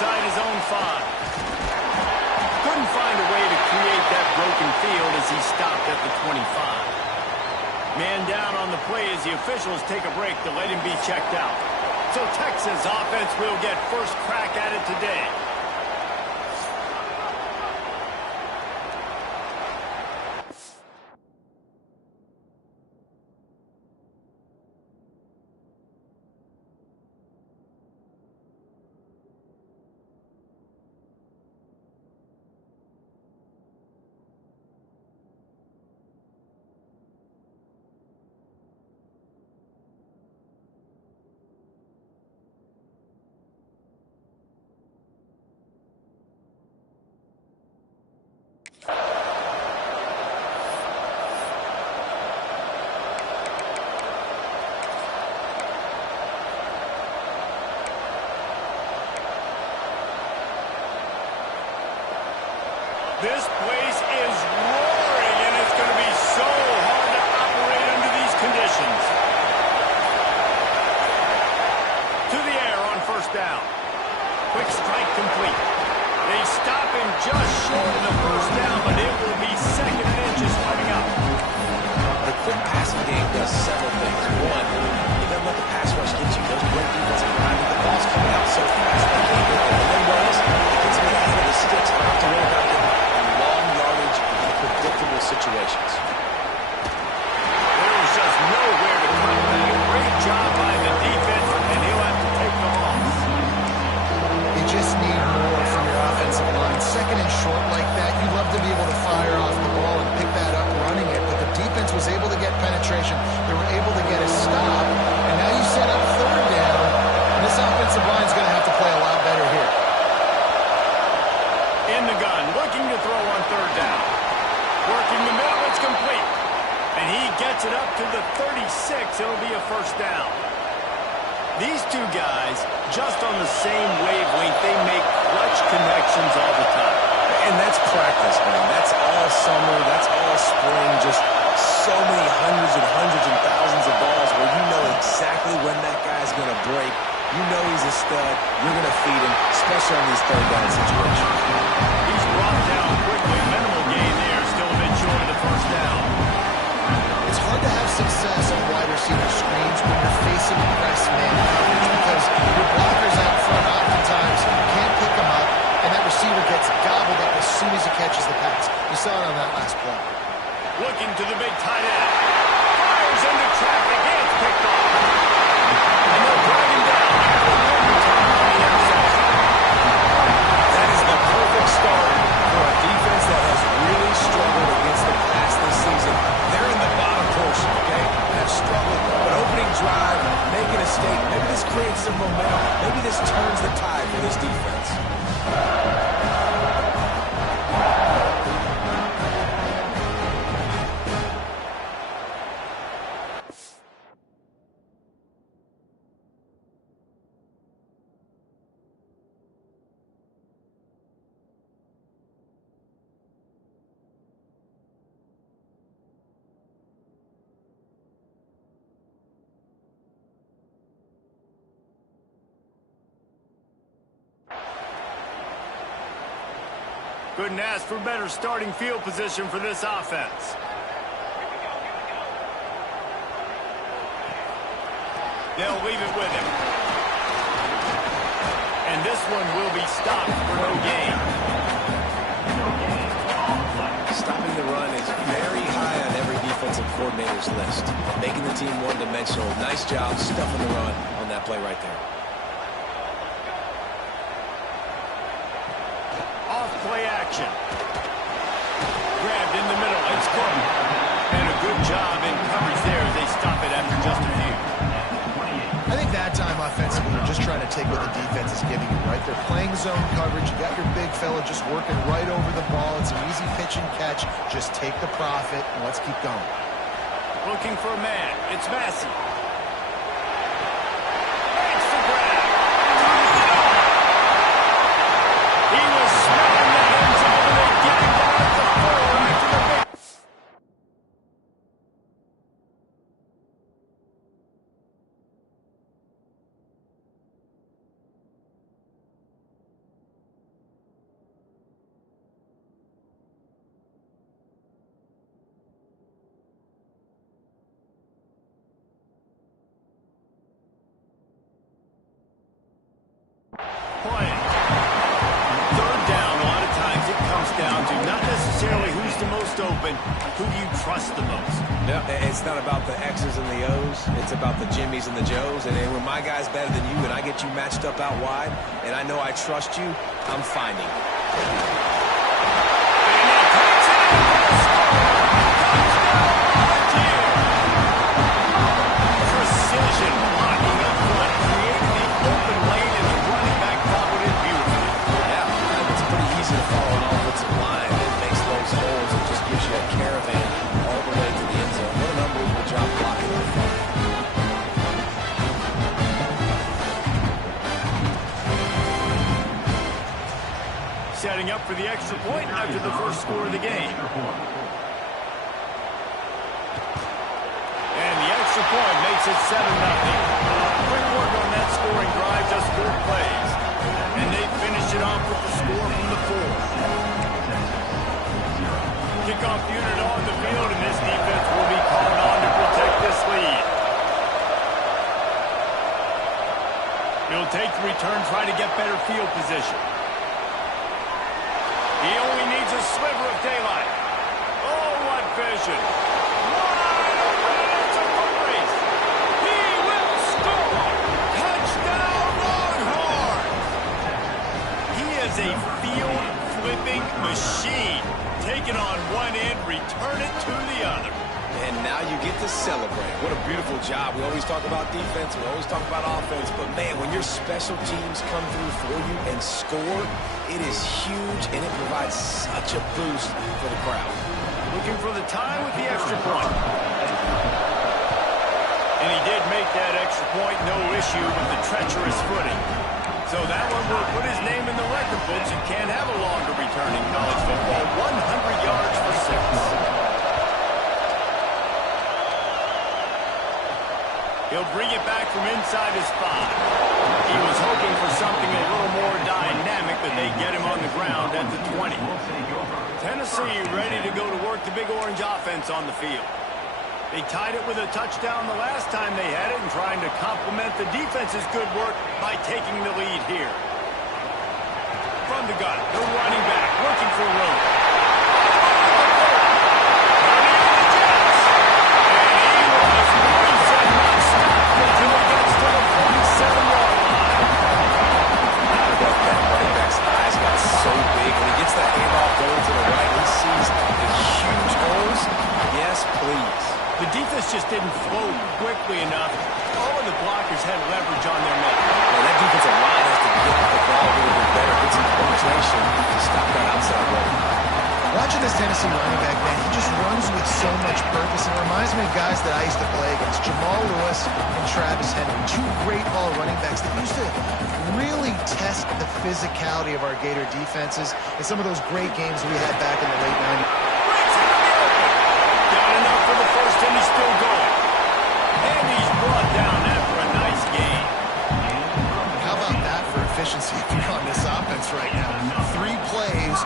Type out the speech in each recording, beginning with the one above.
inside his own 5. Couldn't find a way to create that broken field as he stopped at the 25. Man down on the play as the officials take a break to let him be checked out. So Texas offense will get first crack at it today. This place is roaring, and it's going to be so hard to operate under these conditions. To the air on first down. Quick strike complete. They stop him just short of the first down, but it will be second and inches coming up. The quick passing game does several things. One, you don't let the pass rush get you. Those great defensive line, the ball's coming out so fast. They can't get there. And then runs, it gets them ahead of the sticks. I don't have to worry about them in long yardage and predictable situations. There was just nowhere to cut back. Great job by the defense, and he'll have to take the loss. You just need more from your offensive line. Second and short like that, you'd love to be able to fire off the ball and pick that up running it, but the defense was able to get penetration. They were able to get a stop, and now you set up third down, and this offensive line is going to have to play a lot better here. In the gun, looking to throw on third down. Working the middle, it's complete. And he gets it up to the 36. It'll be a first down. These two guys, just on the same wavelength, they make clutch connections all the time. And that's practice, man. That's all summer. That's all spring. Just so many hundreds and thousands of balls where you know exactly when that guy's going to break. You know he's a stud. You're going to feed him, especially on these third down situations. He's brought down quickly. Minimal gain there. Still a bit short of the first down. It's hard to have success on wide receiver screens when you're facing press man coverage because your blockers out front oftentimes can't pick them up, and that receiver gets gobbled up as soon as he catches the pass. You saw it on that last play. Looking to the big tight end. Fires into traffic. It's picked off. And they'll drag him down after one return on the interception. That is the perfect start for a defense that has really struggled against the pass this season. They're in the bottom portion, okay? Have struggled, but opening drive, making a statement. Maybe this creates some momentum. Maybe this turns the tide for this defense. Couldn't ask for better starting field position for this offense. They'll leave it with him. And this one will be stopped for no gain. Stopping the run is very high on every defensive coordinator's list. Making the team one-dimensional. Nice job stuffing the run on that play right there. Play action. Grabbed in the middle. It's good. And a good job in coverage there as they stop it after just a few. I think that time offensively, they're just trying to take what the defense is giving you, right? They're playing zone coverage. You got your big fella just working right over the ball. It's an easy pitch and catch. Just take the profit and let's keep going. Looking for a man. It's Massey. the most open, who do you trust the most? No, it's not about the X's and the O's. It's about the Jimmies and the Joes. And when my guy's better than you and I get you matched up out wide, and I know I trust you, I'm finding you. Precision blocking up front, creating the open lane, and the running back followed it beautifully. Yeah, it's pretty easy to follow an offensive line that makes those holes and just gives you a caravan all the way to the end zone. What an unbelievable job blocking up front. Setting up for the extra point after the first score of the game. And the extra point makes it 7-0. Quick work on that scoring drive, just 4 plays. And they finish it off with the score from the 4. Kickoff unit on the field, and this defense will be called on to protect this lead. He'll take the return, try to get better field position. He only needs a sliver of daylight. Oh, what vision. Wide open, it's a foot race. He will score. Touchdown, Longhorns. He is a field-flipping machine. Take it on one end, return it to the other. And now you get to celebrate. What a beautiful job. We always talk about defense, we always talk about offense, but man, when your special teams come through for you and score, it is huge, and it provides such a boost for the crowd. Looking for the tie with the extra point. And he did make that extra point, no issue with the treacherous footing. So that one will put his name in the record books. You can't have a longer return in college football. 100 yards for 6. He'll bring it back from inside his 5. He was hoping for something a little more dynamic, but they get him on the ground at the 20. Tennessee ready to go to work the Big Orange offense on the field. They tied it with a touchdown the last time they had it and trying to complement the defense's good work by taking the lead here. From the gun, the running back looking for room. So big. When he gets that handoff going to the right, he sees the huge holes. Yes, please. The defense just didn't flow quickly enough. All of the blockers had leverage on their men. Well, that defensive line has to get the ball a little bit better, get some penetration to stop that outside run. Watching this Tennessee running back, man, he just runs with so much purpose. It reminds me of guys that I used to play against, Jamal Lewis and Travis Henry, 2 great ball running backs that used to really test the physicality of our Gator defenses in some of those great games we had back in the late 90s. Got enough for the first, and he's still going. And he's brought down after a nice game. How about that for efficiency if you're on this offense right now? 3 plays,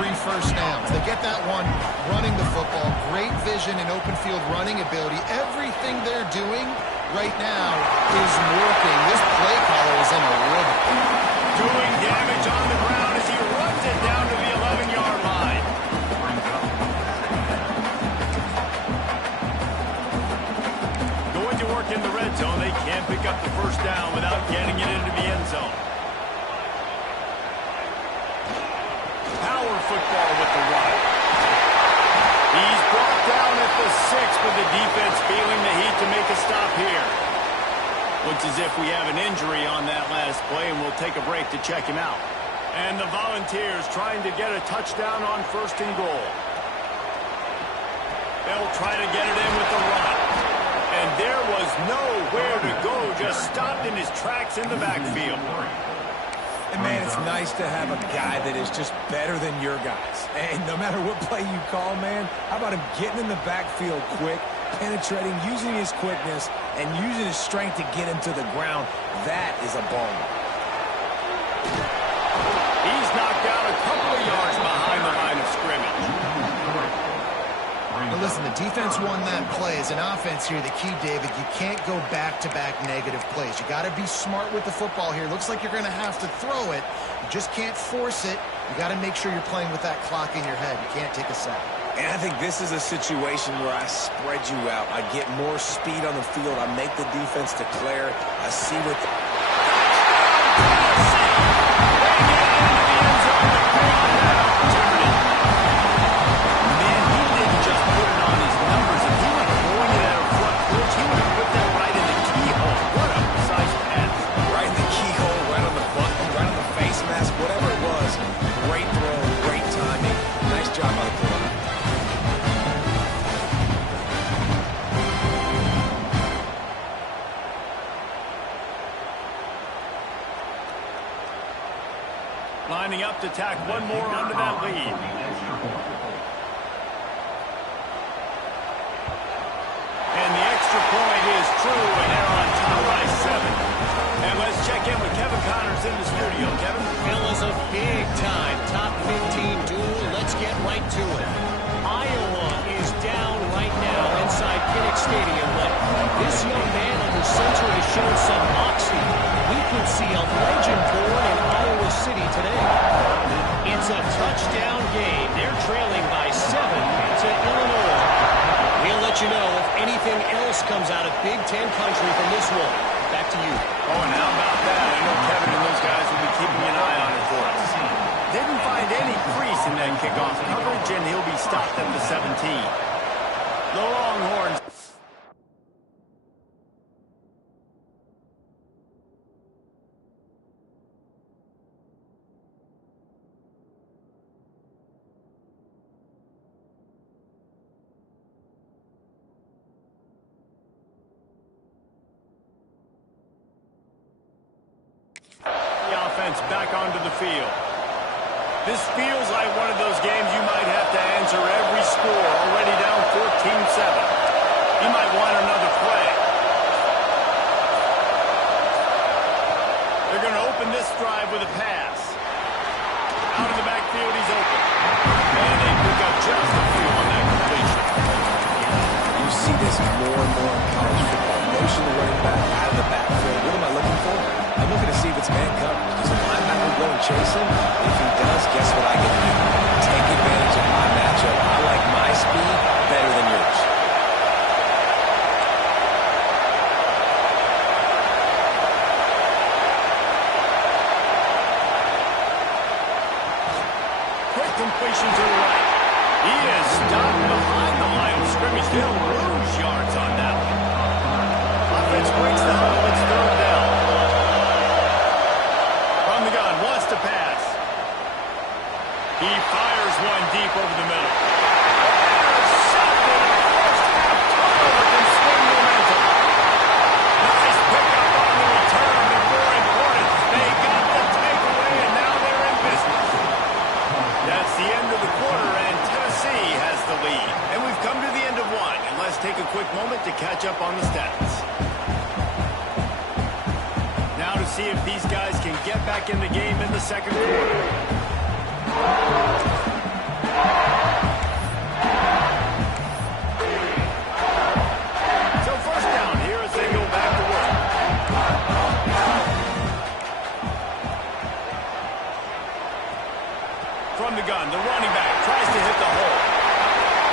3 first downs. They get that one running the football. Great vision and open field running ability. Everything they're doing right now is working. This play caller is in a rhythm. Doing damage on the ground as he runs it down to the 11-yard line. Going to work in the red zone. They can't pick up the first down without getting it into the end zone. Power football with the run. He's brought down at the 6, but the defense feeling the heat to make a stop here. Looks as if we have an injury on that last play, and we'll take a break to check him out. And the Volunteers trying to get a touchdown on 1st and goal. They'll try to get it in with the run. And there was nowhere to go, just stopped in his tracks in the backfield. And, man, it's nice to have a guy that is just better than your guys. And no matter what play you call, man, how about him getting in the backfield quick, penetrating, using his quickness, and using his strength to get him to the ground. That is a ball. He's knocked out a couple of yards behind the line of scrimmage. Now listen, the defense won that play. As an offense here, the key, David, you can't go back-to-back negative plays. You got to be smart with the football here. Looks like you're going to have to throw it. You just can't force it. You got to make sure you're playing with that clock in your head. You can't take a sack. And I think this is a situation where I spread you out. I get more speed on the field. I make the defense declare. I see what the... Man, he didn't just put it on his numbers. If he were throwing it at a front porch, he would have put that right in the keyhole. What a precise pass. Right in the keyhole, right on the button, right on the face mask, whatever it was. Great throw, great timing. Nice job by the corner. Lining up to tack one more onto that lead. And the extra point is true, and they're on top by 7. And let's check in with Kevin Connors in the studio. Kevin? Fellas, a big-time top 15 duel. Let's get right to it. Iowa is down right now inside Kinnick Stadium, but this young man under center has shown some moxie. We could see a legend born in Iowa City today. It's a touchdown game. They're trailing by 7 to Illinois. We'll let you know if anything else comes out of Big Ten country from this one. Back to you. Oh, and how about that? I know Kevin and those guys will be keeping an eye on it for us. Didn't find any crease in that kickoff coverage, and he'll be stopped at the 17. The Longhorns. Back onto the field. This feels like one of those games you might have to answer every score. Already down 14-7. You might want another play. They're going to open this drive with a pass. Out of the backfield, he's open. And they pick up just a few on that completion. You see this more and more in college football. Motion the running back out of the backfield. What am I looking for? I'm looking to see if it's man coverage. Does a linebacker go and chase him? If he does, guess what I get to do? Take advantage of my matchup. I like my speed better than yours. Quick completion to the right. He is stopped behind the line of scrimmage. They'll lose yards on that one. Offense breaks the huddle. It's third down. From the gun, wants to pass. He fires one deep over the middle. Intercepted. First half turnover can swing momentum. Nice pickup on the return, but more important, they got the takeaway, and now they're in business. That's the end of the quarter, and Tennessee has the lead. And we've come to the end of one, and let's take a quick moment to catch up on the stats. Now to see if these guys can get back in the game in the second quarter. So first down here as they go back to work. From the gun, the running back tries to hit the hole.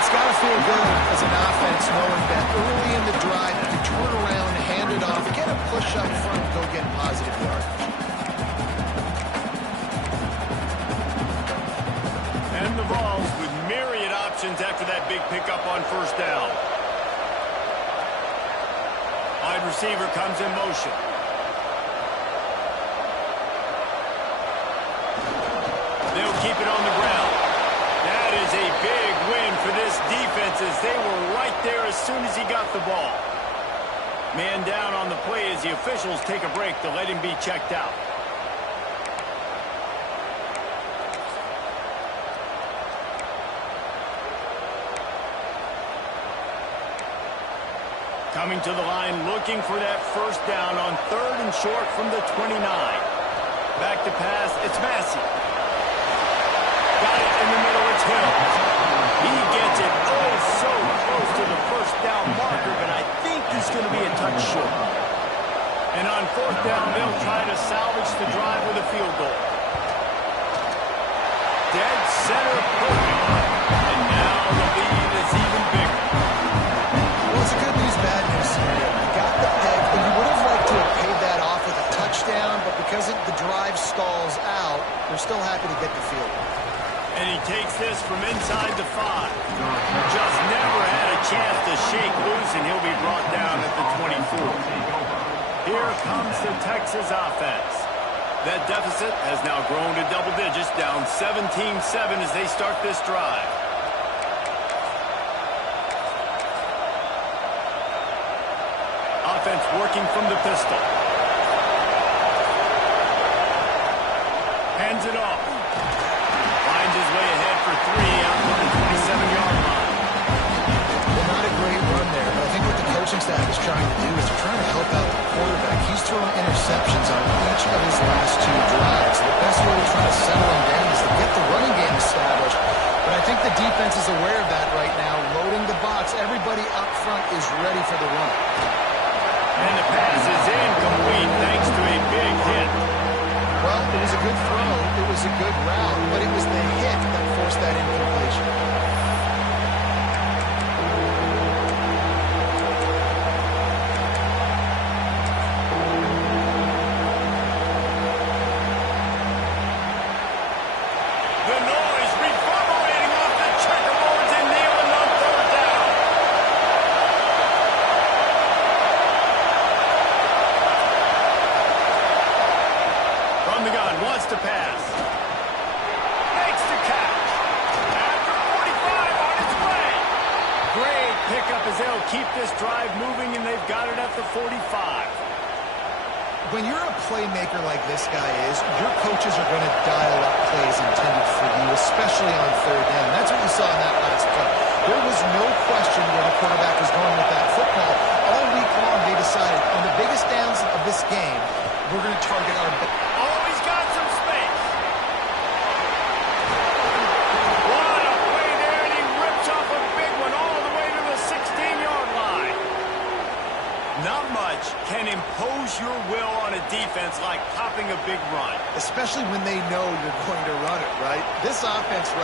It's got to feel good as an offense knowing that early in the drive you can turn around, hand it off, get a push up front, go get positive yardage. And the Vols with myriad options after that big pickup on first down. Wide receiver comes in motion. They'll keep it on the ground. That is a big win for this defense as they were right there as soon as he got the ball. Man down on the play as the officials take a break to let him be checked out. Coming to the line, looking for that first down on third and short from the 29. Back to pass, it's Massey. Got it in the middle, it's Hill. He gets it oh so close to the first down marker, but I think he's going to be a touch short. And on fourth down, they'll try to salvage the drive with a field goal. Dead center perfect. And now the they're still happy to get the field. And he takes this from inside the 5. Just never had a chance to shake loose, and he'll be brought down at the 24. Here comes the Texas offense. That deficit has now grown to double digits, down 17-7 as they start this drive. Offense working from the pistol. Hands it off. Finds his way ahead for 3 out to the 27-yard line. Well, not a great run there, but I think what the coaching staff is trying to do is they're trying to help out the quarterback. He's thrown interceptions on each of his last 2 drives. The best way to try to settle him down is to get the running game established. But I think the defense is aware of that right now, loading the box. Everybody up front is ready for the run. And the pass is incomplete thanks to a big hit. Well, it was a good throw, it was a good route, but it was the hit that forced that incompletion. The noise reverberating off the checkerboards and kneeling on 3rd down. From the gun, wants to pass. Makes the catch. After 45 on its way. Great pickup as they'll keep this drive moving, and they've got it at the 45. When you're a playmaker like this guy is, your coaches are going to dial up plays intended for you, especially on 3rd down. That's what you saw in that last play. There was no question where the quarterback was going with that football. All week long, they decided on the biggest downs of this game, we're going to target our... Oh, he's got some space. What a play there, and he rips off a big one all the way to the 16-yard line. Not much can impose your will on a defense like popping a big run. Especially when they know you're going to run it, right? This offense right